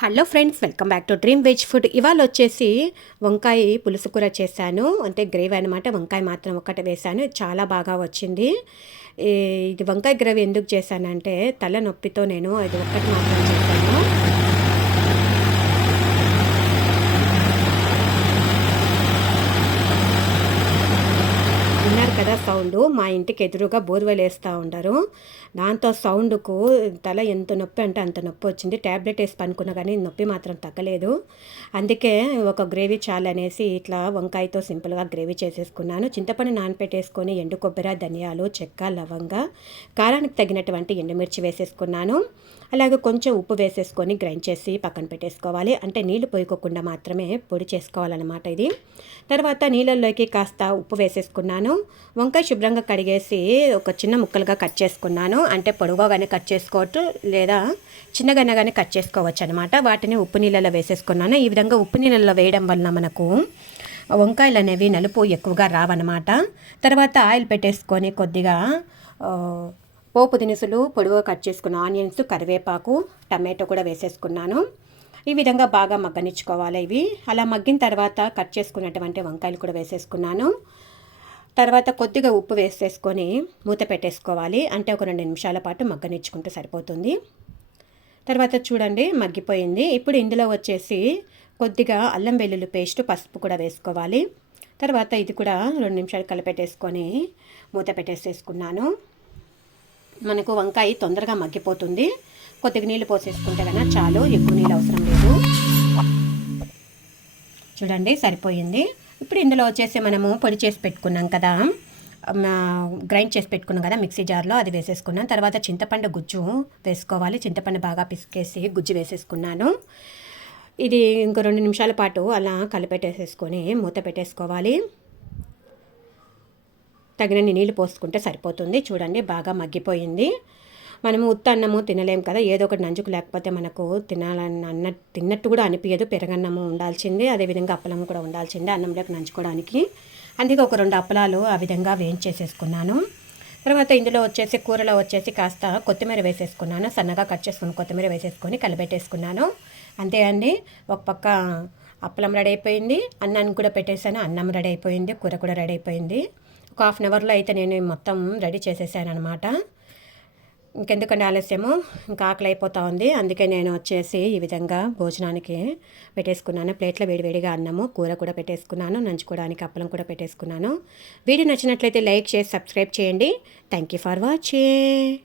Hello friends, welcome back to dream veg food. ఇవాళ వచ్చేసి వంకాయ పులుసు కూర చేశాను. అంటే గ్రేవీ అనమాట. వంకాయ మాత్రం ఒక్కటే వేశాను, చాలా బాగా వచ్చింది. ఇది వంకాయ గ్రేవీ ఎందుకు చేశానంటే తలనొప్పితో నేను ఇది ఒక్కటి మాత్రం చేశాను. విన్నారు కదా సౌండ్. మా ఇంటికి ఎదురుగా బోర్వెల్ వేస్తూ ఉంటారు. దాంతో సౌండ్కు తల ఎంత నొప్పి అంటే అంత నొప్పి వచ్చింది. ట్యాబ్లెట్ వేసి పనుకున్నా కానీ నొప్పి మాత్రం తగ్గలేదు. అందుకే ఒక గ్రేవీ చాలు అనేసి ఇట్లా వంకాయతో సింపుల్గా గ్రేవీ చేసేసుకున్నాను. చింతపండు నానపెట్టేసుకొని ఎండు కొబ్బరి, ధనియాలు, చెక్క, లవంగ, కారానికి తగినటువంటి ఎండుమిర్చి వేసేసుకున్నాను. అలాగే కొంచెం ఉప్పు వేసేసుకొని గ్రైండ్ చేసి పక్కన పెట్టేసుకోవాలి. అంటే నీళ్లు పోయకోకుండా మాత్రమే పొడి చేసుకోవాలన్నమాట ఇది. తర్వాత నీళ్ళల్లోకి కాస్త ఉప్పు వేసేసుకున్నాను. వంకాయ శుభ్రంగా కడిగేసి ఒక చిన్న ముక్కలుగా కట్ చేసుకున్నాను. అంటే పొడుగా కానీ కట్ చేసుకోవచ్చు, లేదా చిన్నగానే కానీ కట్ చేసుకోవచ్చు అనమాట. వాటిని ఉప్పు నీళ్ళలో వేసేసుకున్నాను. ఈ విధంగా ఉప్పు నీళ్ళలో వేయడం వలన మనకు వంకాయలు అనేవి నలుపు ఎక్కువగా రావన్నమాట. తర్వాత ఆయిల్ పెట్టేసుకొని కొద్దిగా పోపు దినుసులు పొడవుగా కట్ చేసుకున్న ఆనియన్స్, కరివేపాకు, టమాటో కూడా వేసేసుకున్నాను. ఈ విధంగా బాగా మగ్గనిచ్చుకోవాలి ఇవి. అలా మగ్గిన తర్వాత కట్ చేసుకున్నటువంటి వంకాయలు కూడా వేసేసుకున్నాను. తర్వాత కొద్దిగా ఉప్పు వేసేసుకొని మూత పెట్టేసుకోవాలి. అంటే ఒక 2 నిమిషాల పాటు మగ్గనిచ్చుకుంటే సరిపోతుంది. తర్వాత చూడండి మగ్గిపోయింది. ఇప్పుడు ఇందులో వచ్చేసి కొద్దిగా అల్లం వెల్లుల్లి పేస్ట్, పసుపు కూడా వేసుకోవాలి. తర్వాత ఇది కూడా 2 నిమిషాలు కలిపెట్టేసుకొని మూత పెట్టేసేసుకున్నాను. మనకు వంకాయ తొందరగా మగ్గిపోతుంది. కొద్దిగా నీళ్ళు పోసేసుకుంటే కన్నా చాలు, ఎక్కువ నీళ్ళు అవసరం లేదు. చూడండి సరిపోయింది. ఇప్పుడు ఇందులో వచ్చేసి మనము పొడి చేసి పెట్టుకున్నాం కదా, గ్రైండ్ చేసి పెట్టుకున్నాం కదా మిక్సీ జార్లో, అది వేసేసుకున్నాను. తర్వాత చింతపండు గుజ్జు వేసుకోవాలి. చింతపండు బాగా పిసికేసి గుజ్జు వేసేసుకున్నాను. ఇది ఇంకో 2 నిమిషాల పాటు అలా కలిపెట్టేసేసుకొని మూత పెట్టేసుకోవాలి. తగినన్ని నీళ్ళు పోసుకుంటే సరిపోతుంది. చూడండి బాగా మగ్గిపోయింది. మనము ఉత్త అన్నము తినలేం కదా, ఏదో ఒకటి నంచుకు లేకపోతే మనకు తిన్నట్టు కూడా అనిపించదు. పెరగన్నము ఉండాల్సిందే, అదేవిధంగా అప్పలం కూడా ఉండాల్సిందే అన్నంలోకి నంచుకోవడానికి. అందుకే ఒక 2 అప్పలాలు ఆ విధంగా వేయించేసేసుకున్నాను. తర్వాత ఇందులో వచ్చేసి కూరలో వచ్చేసి కాస్త కొత్తిమీర వేసేసుకున్నాను. సన్నగా కట్ చేసుకుని కొత్తిమీర వేసేసుకొని కలిపెట్టేసుకున్నాను. అంతే అండి. ఒక పక్క అప్పలం రెడీ అయిపోయింది, అన్నాన్ని కూడా పెట్టేశాను. అన్నం రెడీ అయిపోయింది, కూర కూడా రెడీ అయిపోయింది. ఒక 1/2 అవర్లో అయితే నేను మొత్తం రెడీ చేసేసాను అనమాట. ఇంకెందుకంటే ఆలస్యము, ఇంకా ఆకలి అయిపోతూ ఉంది. అందుకే నేను వచ్చేసి ఈ విధంగా భోజనానికి పెట్టేసుకున్నాను. ప్లేట్లో వేడివేడిగా అన్నము, కూర కూడా పెట్టేసుకున్నాను. నంచుకోవడానికి అప్పలం కూడా పెట్టేసుకున్నాను. వీడియో నచ్చినట్లయితే లైక్ చేసి సబ్స్క్రైబ్ చేయండి. Thank you for watching.